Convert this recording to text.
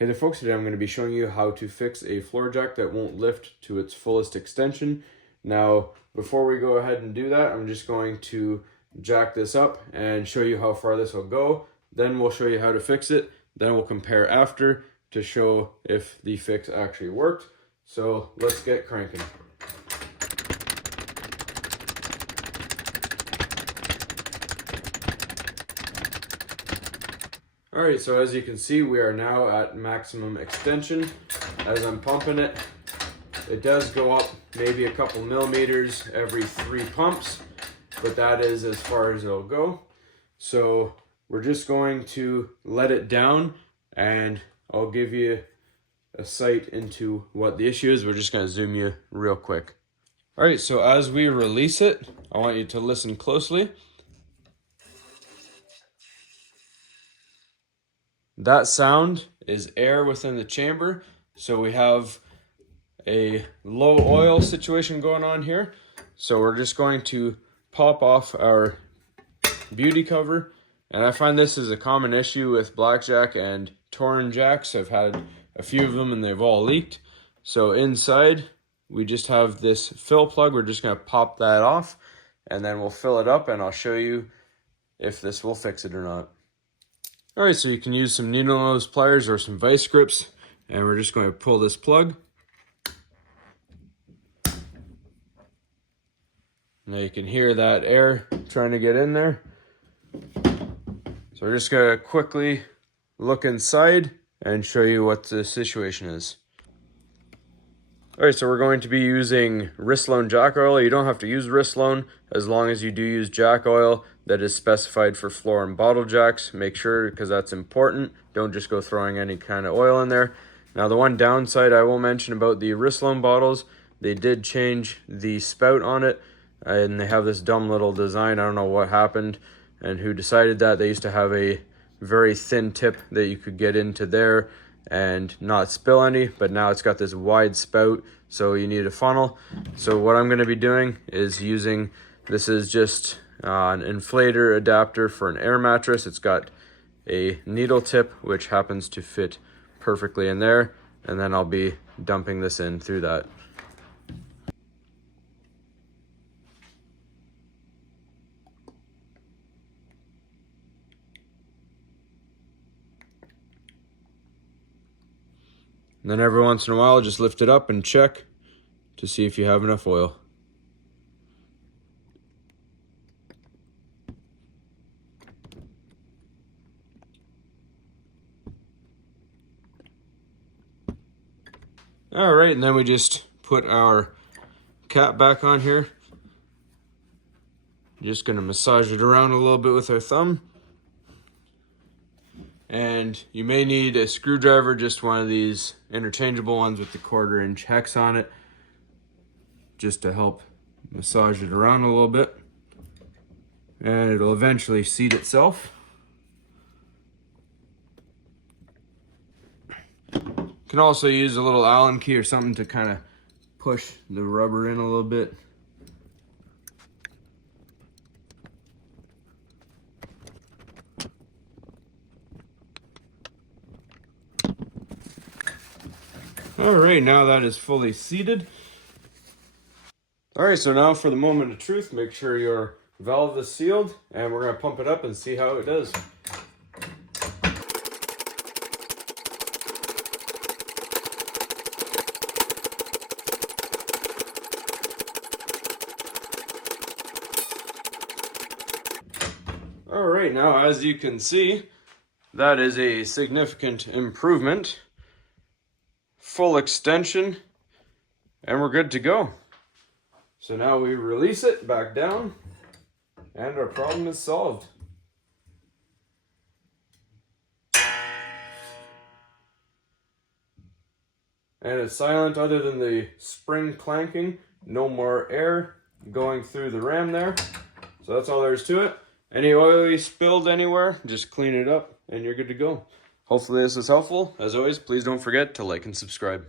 Hey there folks, today I'm going to be showing you how to fix a floor jack that won't lift to its fullest extension. Now, before we go ahead and do that, I'm just going to jack this up and show you how far this will go. Then we'll show you how to fix it. Then we'll compare after to show if the fix actually worked. So let's get cranking. Alright, so as you can see, we are now at maximum extension. As I'm pumping it, it does go up maybe a couple millimeters every 3 pumps, but that is as far as it'll go. So we're just going to let it down and I'll give you a sight into what the issue is. We're just going to zoom you real quick. Alright, so as we release it, I want you to listen closely. That sound is air within the chamber, so we have a low oil situation going on here. So we're just going to pop off our beauty cover, and I find this is a common issue with blackjack and torn jacks. I've had a few of them and they've all leaked. So inside we just have this fill plug. We're just going to pop that off and then we'll fill it up, and I'll show you if this will fix it or not. Alright, so you can use some needle nose pliers or some vice grips, and we're just going to pull this plug. Now you can hear that air trying to get in there. So we're just going to quickly look inside and show you what the situation is. Alright, so we're going to be using Rislone jack oil. You don't have to use Rislone as long as you do use jack oil that is specified for floor and bottle jacks. Make sure, because that's important. Don't just go throwing any kind of oil in there. Now the one downside I will mention about the Rislone bottles, they did change the spout on it and they have this dumb little design. I don't know what happened and who decided that. They used to have a very thin tip that you could get into there and not spill any, but now it's got this wide spout, so you need a funnel. So what I'm going to be doing is using, this is just an inflator adapter for an air mattress. It's got a needle tip which happens to fit perfectly in there, and then I'll be dumping this in through that. And then every once in a while, just lift it up and check to see if you have enough oil. All right, and then we just put our cap back on here. Just gonna massage it around a little bit with our thumb. And you may need a screwdriver, just one of these interchangeable ones with the 1/4-inch hex on it, just to help massage it around a little bit. And it'll eventually seat itself. You can also use a little Allen key or something to kind of push the rubber in a little bit. Alright, now that is fully seated. Alright, so now for the moment of truth, make sure your valve is sealed, and we're going to pump it up and see how it does. Alright, now as you can see, that is a significant improvement. Full extension, and we're good to go. So now we release it back down and our problem is solved. And it's silent other than the spring clanking. No more air going through the ram there. So that's all there is to it. Any oil you spilled anywhere, just clean it up and you're good to go. Hopefully this was helpful. As always, please don't forget to like and subscribe.